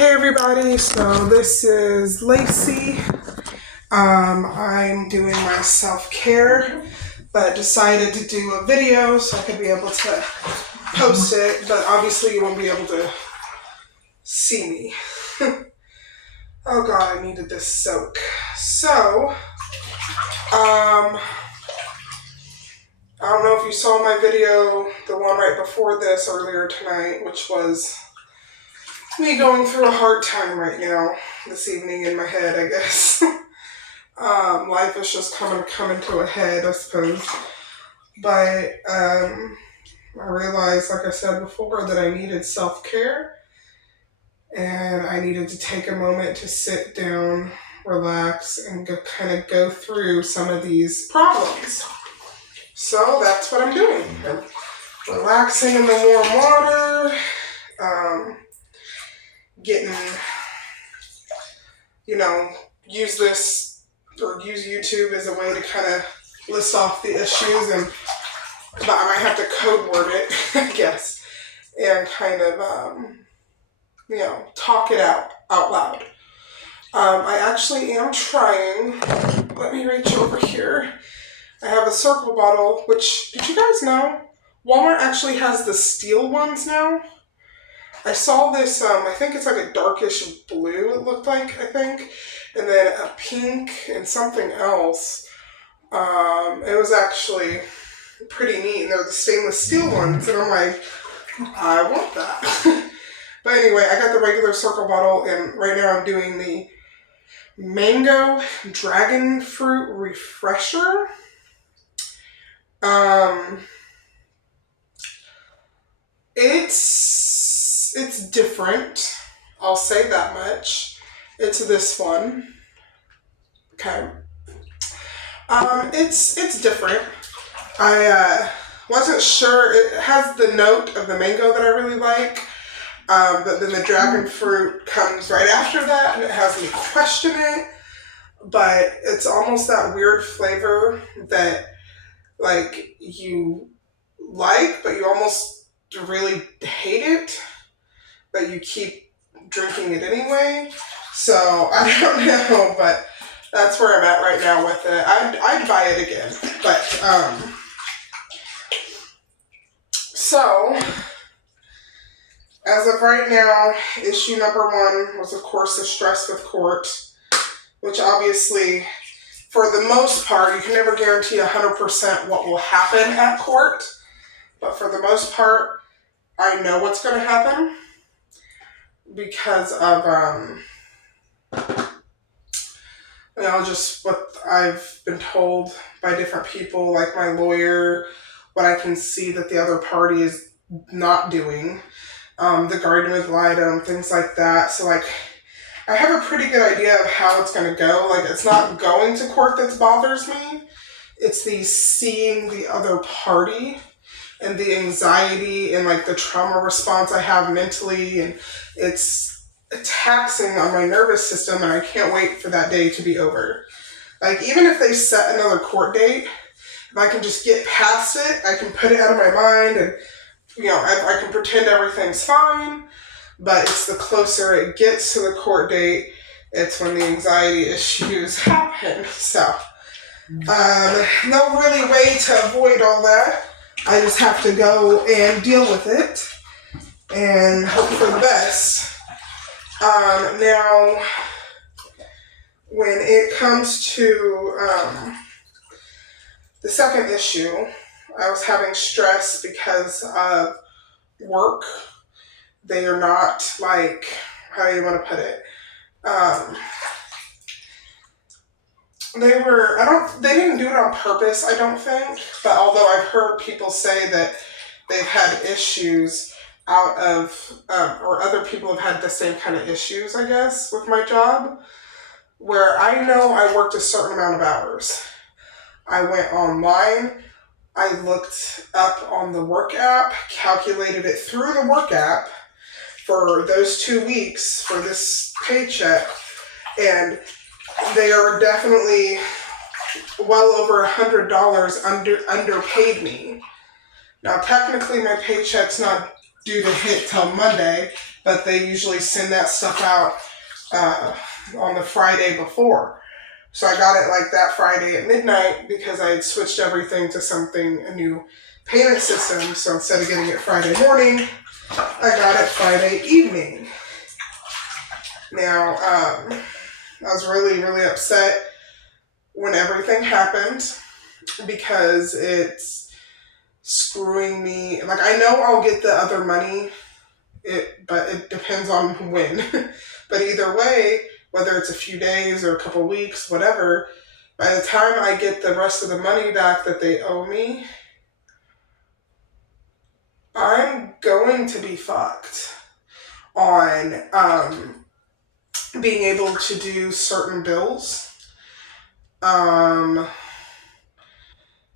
Hey everybody, so this is Lacey. I'm doing my self-care, but decided to do a video so I could be able to post it, but obviously you won't be able to see me. Oh god, I needed this soak. So, I don't know if you saw my video, the one right before this earlier tonight, which was me going through a hard time right now, this evening in my head, I guess. Life is just coming to a head, I suppose. But I realized, like I said before, that I needed self-care and I needed to take a moment to sit down, relax, and kind of go through some of these problems. So that's what I'm doing. I'm relaxing in the warm water, getting, use YouTube as a way to kind of list off the issues, but I might have to code word it, I guess, and kind of, talk it out loud. I actually am trying, let me reach over here. I have a Circle bottle, which, did you guys know? Walmart actually has the steel ones now. I saw this, I think it's like a darkish blue, it looked like, I think, and then a pink and something else. It was actually pretty neat, and they're the stainless steel ones, and I'm like, I want that. But anyway, I got the regular Circle bottle, and right now I'm doing the Mango Dragon Fruit Refresher. It's different, I'll say that much. It's this one. Okay. It's different. I wasn't sure. It has the note of the mango that I really like, but then the dragon fruit comes right after that, and it has me question it. But it's almost that weird flavor that, like, you like, but you almost really hate it, but you keep drinking it anyway. So I don't know, but that's where I'm at right now with it. I'd buy it again, but so as of right now, issue number 1 was, of course, the stress with court, which obviously, for the most part, you can never guarantee 100% what will happen at court, but for the most part, I know what's going to happen because of just what I've been told by different people, like my lawyer, what I can see that the other party is not doing, the guardian ad litem, things like that. So, like, I have a pretty good idea of how it's going to go. Like, it's not going to court that bothers me. It's the seeing the other party and the anxiety and, like, the trauma response I have mentally, and it's taxing on my nervous system, and I can't wait for that day to be over. Like, even if they set another court date, if I can just get past it, I can put it out of my mind, and, I can pretend everything's fine, but it's the closer it gets to the court date, it's when the anxiety issues happen. So, no really way to avoid all that. I just have to go and deal with it and hope for the best. Now, when it comes to the second issue, I was having stress because of work. They are not, like, how do you want to put it? They didn't do it on purpose, I don't think, but although I've heard people say that they've had issues out of, or other people have had the same kind of issues, I guess, with my job, where I know I worked a certain amount of hours. I went online, I looked up on the work app, calculated it through the work app for those 2 weeks for this paycheck, and they are definitely well over $100 underpaid me. Now, technically, my paycheck's not due to hit till Monday, but they usually send that stuff out on the Friday before. So I got it like that Friday at midnight because I had switched everything to a new payment system. So instead of getting it Friday morning, I got it Friday evening. Now, I was really, really upset when everything happened because it's screwing me. Like, I know I'll get the other money, but it depends on when. But either way, whether it's a few days or a couple weeks, whatever, by the time I get the rest of the money back that they owe me, I'm going to be fucked on being able to do certain bills,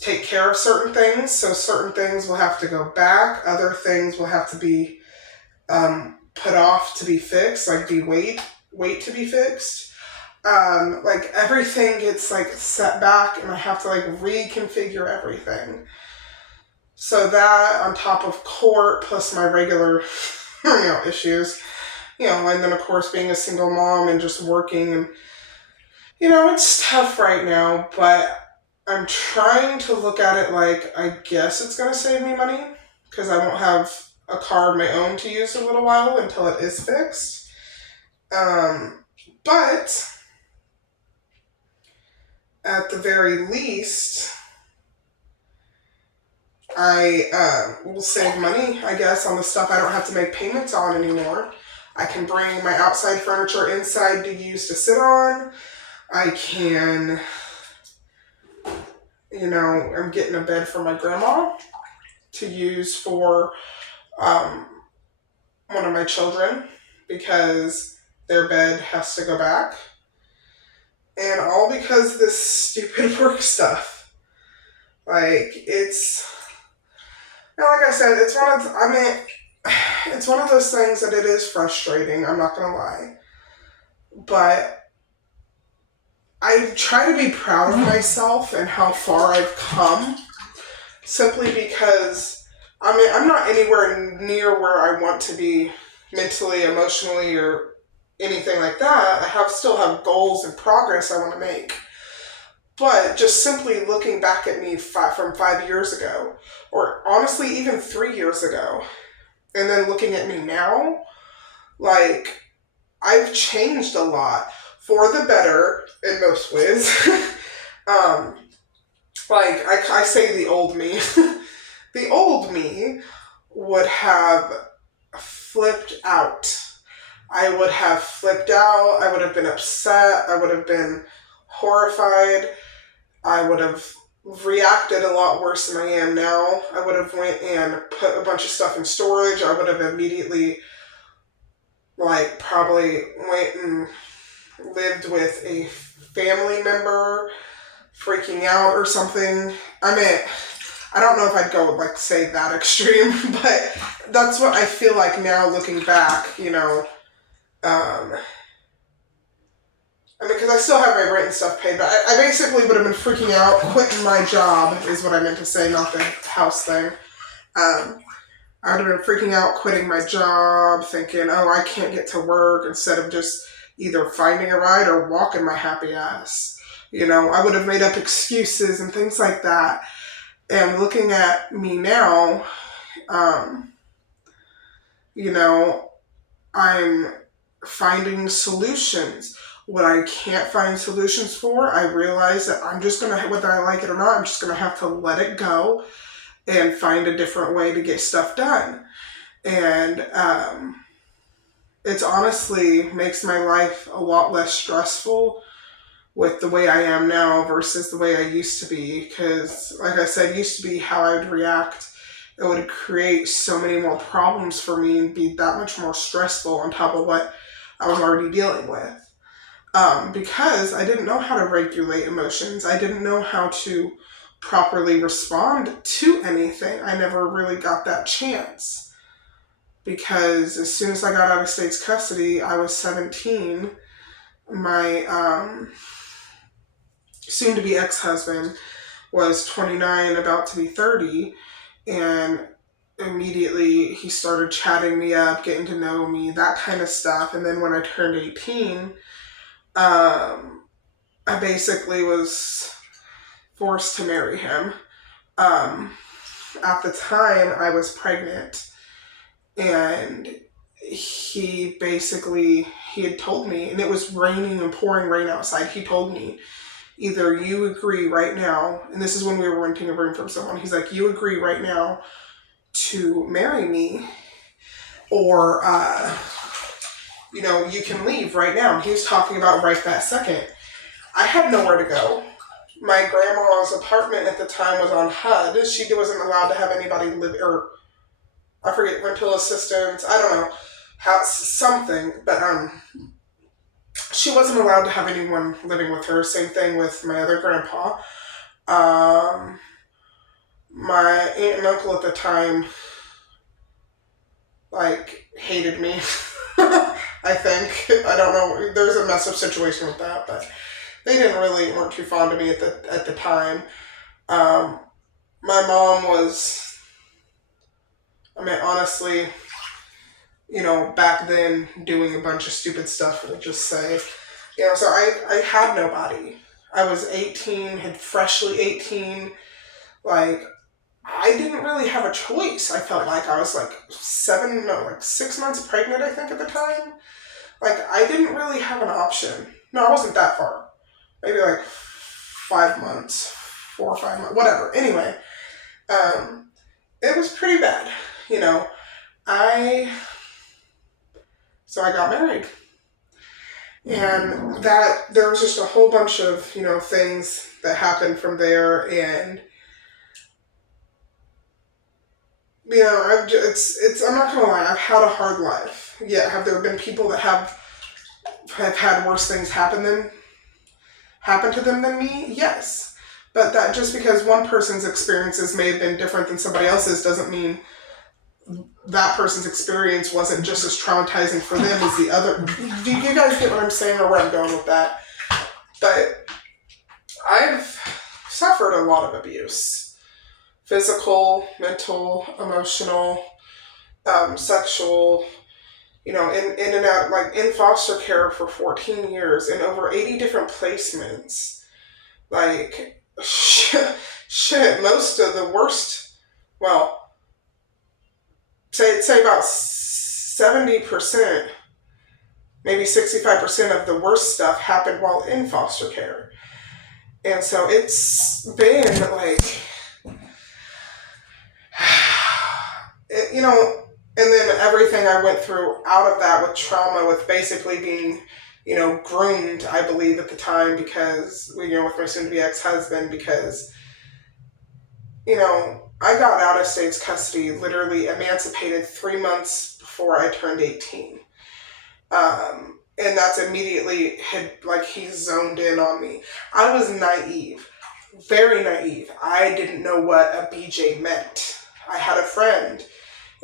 take care of certain things. So certain things will have to go back. Other things will have to be put off to be fixed, like wait to be fixed. Like everything gets like set back, and I have to like reconfigure everything. So that on top of court plus my regular, issues, and then of course being a single mom and just working, and it's tough right now, but I'm trying to look at it like I guess it's gonna save me money because I won't have a car of my own to use for a little while until it is fixed. But at the very least, I will save money, I guess, on the stuff I don't have to make payments on anymore. I can bring my outside furniture inside to use to sit on. I can, I'm getting a bed for my grandma to use for one of my children because their bed has to go back. And all because of this stupid work stuff. Like, like I said, it's one of those things that it is frustrating, I'm not gonna lie. But I try to be proud of myself and how far I've come, simply because, I'm not anywhere near where I want to be mentally, emotionally, or anything like that. I still have goals and progress I want to make. But just simply looking back at me from 5 years ago, or honestly even 3 years ago, and then looking at me now, like, I've changed a lot for the better in most ways. Like, I say the old me. The old me would have flipped out. I would have flipped out. I would have been upset. I would have been horrified. I would have reacted a lot worse than I am now. I would have went and put a bunch of stuff in storage. I would have immediately, probably went and lived with a family member, freaking out or something. I don't know if I'd go, say that extreme, but that's what I feel like now looking back, because I still have my rent and stuff paid, but I basically would have been freaking out, quitting my job, is what I meant to say, not the house thing. I would have been freaking out, quitting my job, thinking, oh, I can't get to work, instead of just either finding a ride or walking my happy ass. I would have made up excuses and things like that. And looking at me now, I'm finding solutions. What I can't find solutions for, I realize that I'm just going to, whether I like it or not, I'm just going to have to let it go and find a different way to get stuff done. And it's honestly makes my life a lot less stressful with the way I am now versus the way I used to be. Because, like I said, used to be how I would react. It would create so many more problems for me and be that much more stressful on top of what I was already dealing with. Because I didn't know how to regulate emotions. I didn't know how to properly respond to anything. I never really got that chance. Because as soon as I got out of state's custody, I was 17. My soon-to-be ex-husband was 29, about to be 30, and immediately he started chatting me up, getting to know me, that kind of stuff. And then when I turned 18, I basically was forced to marry him. Um, at the time, I was pregnant, and he had told me, and it was raining and pouring rain outside. He told me, either you agree right now, and this is when we were renting a room from someone. He's like, you agree right now to marry me, or you can leave right now. He was talking about right that second. I had nowhere to go. My grandma's apartment at the time was on HUD. She wasn't allowed to have anybody live, or I forget, rental assistance. I don't know how, something, but she wasn't allowed to have anyone living with her. Same thing with my other grandpa. My aunt and uncle at the time, like, hated me. I think, I don't know. There's a messed up situation with that, but they weren't too fond of me at the time. My mom was, honestly, back then doing a bunch of stupid stuff, we'll just say. So I had nobody. I was 18, had freshly 18. Like, I didn't really have a choice. I felt like I was like 6 months pregnant, I think, at the time. Like, I didn't really have an option. No, I wasn't that far. Maybe like 5 months, 4 or 5 months, whatever. Anyway, it was pretty bad. So I got married. And there was just a whole bunch of, things that happened from there. And, I'm not going to lie, I've had a hard life. Yeah, have there been people that have had worse things happen to them than me? Yes. But that just because one person's experiences may have been different than somebody else's doesn't mean that person's experience wasn't just as traumatizing for them as the other. Do you guys get what I'm saying, or where I'm going with that? But I've suffered a lot of abuse. Physical, mental, emotional, sexual, in and out, like in foster care for 14 years and over 80 different placements. Like, shit, most of the worst, well, say about 70%, maybe 65% of the worst stuff happened while in foster care. And so it's been like, and then everything I went through out of that with trauma, with basically being, groomed, I believe at the time, because, with my soon-to-be ex-husband, because, I got out of state's custody, literally emancipated 3 months before I turned 18. And that's immediately he zoned in on me. I was naive, very naive. I didn't know what a BJ meant. I had a friend,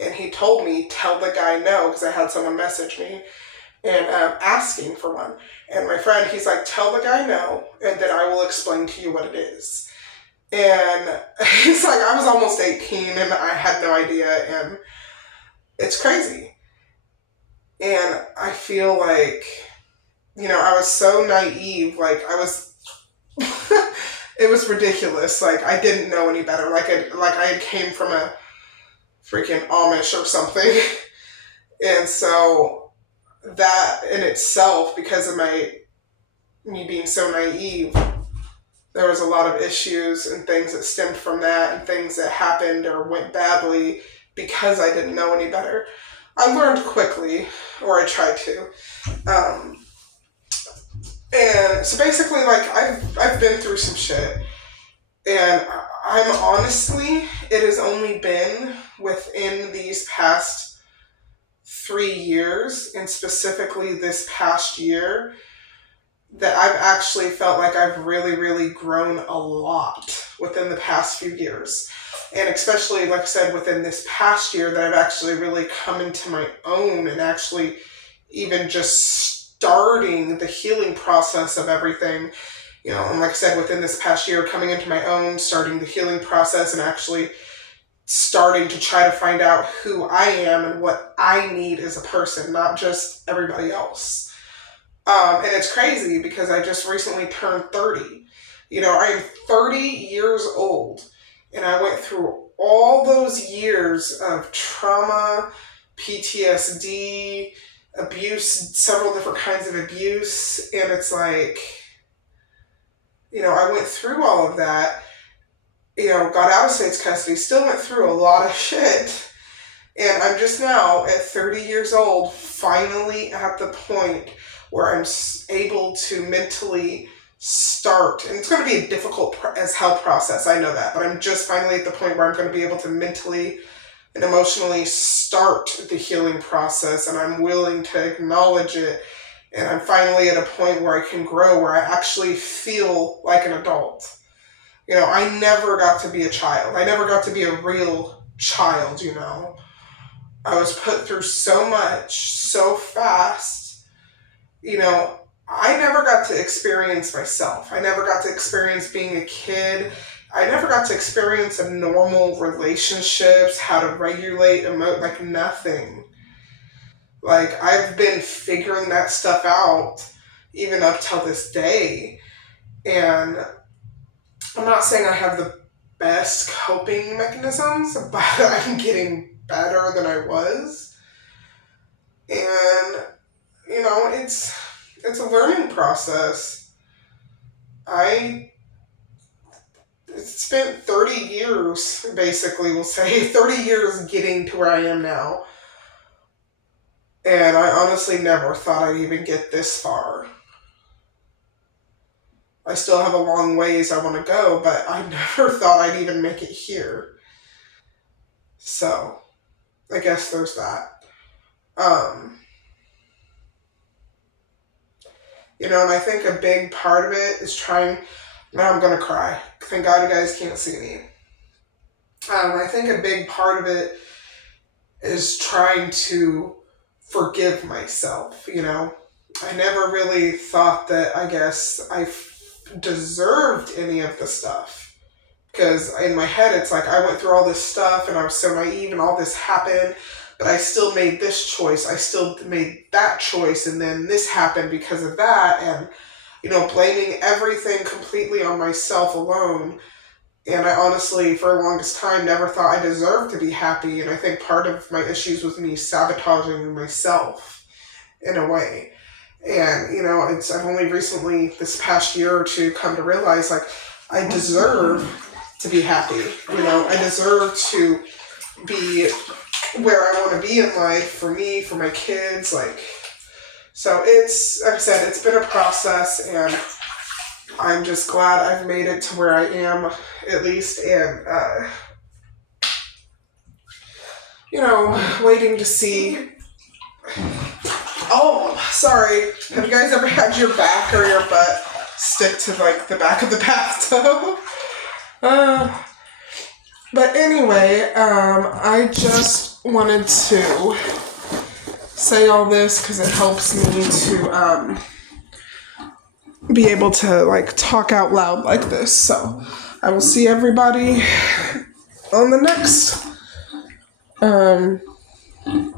and he told me, tell the guy no, because I had someone message me and asking for one. And my friend, he's like, tell the guy no, and then I will explain to you what it is. And it's like, I was almost 18 and I had no idea, and it's crazy. And I feel like, I was so naive, it was ridiculous. Like, I didn't know any better. Like I had came from a freaking Amish or something. And so that in itself, because of me being so naive, there was a lot of issues and things that stemmed from that, and things that happened or went badly because I didn't know any better. I learned quickly, or I tried to. And so basically, I've been through some shit, and I'm honestly, it has only been within these past 3 years, and specifically this past year, that I've actually felt like I've really, really grown a lot within the past few years. And especially, like I said, within this past year, that I've actually really come into my own, and actually even just starting the healing process of everything. And like I said, within this past year, coming into my own, starting the healing process, and actually starting to try to find out who I am and what I need as a person, not just everybody else. And it's crazy because I just recently turned 30. I am 30 years old, and I went through all those years of trauma, PTSD, abuse, several different kinds of abuse, and it's like, I went through all of that, got out of state's custody, still went through a lot of shit. And I'm just now at 30 years old, finally at the point where I'm able to mentally start. And it's going to be a difficult as hell process, I know that. But I'm just finally at the point where I'm going to be able to mentally and emotionally start the healing process. And I'm willing to acknowledge it. And I'm finally at a point where I can grow, where I actually feel like an adult. I never got to be a child. I never got to be a real child, I was put through so much, so fast. I never got to experience myself. I never got to experience being a kid. I never got to experience a normal relationships, how to regulate, emote, like nothing. Like, I've been figuring that stuff out even up till this day. And I'm not saying I have the best coping mechanisms, but I'm getting better than I was. And, it's a learning process. I spent 30 years, basically, we'll say, 30 years getting to where I am now. And I honestly never thought I'd even get this far. I still have a long ways I want to go, but I never thought I'd even make it here. So, I guess there's that. And I think a big part of it is trying. Now I'm going to cry. Thank God you guys can't see me. I think a big part of it is trying to forgive myself, I never really thought that, I guess, I deserved any of the stuff. Because in my head, it's like I went through all this stuff and I was so naive and all this happened, but I still made this choice. I still made that choice, and then this happened because of that. And, blaming everything completely on myself alone. And I honestly, for the longest time, never thought I deserved to be happy. And I think part of my issues was me sabotaging myself in a way. And, I've only recently, this past year or two, come to realize, like, I deserve to be happy. I deserve to be where I want to be in life for me, for my kids, so it's, like I said, it's been a process, and I'm just glad I've made it to where I am, at least, and, waiting to see. Oh, sorry. Have you guys ever had your back or your butt stick to, the back of the bathtub? But anyway, I just wanted to say all this because it helps me to, be able to, talk out loud like this. So, I will see everybody on the next,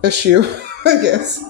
issue, I guess.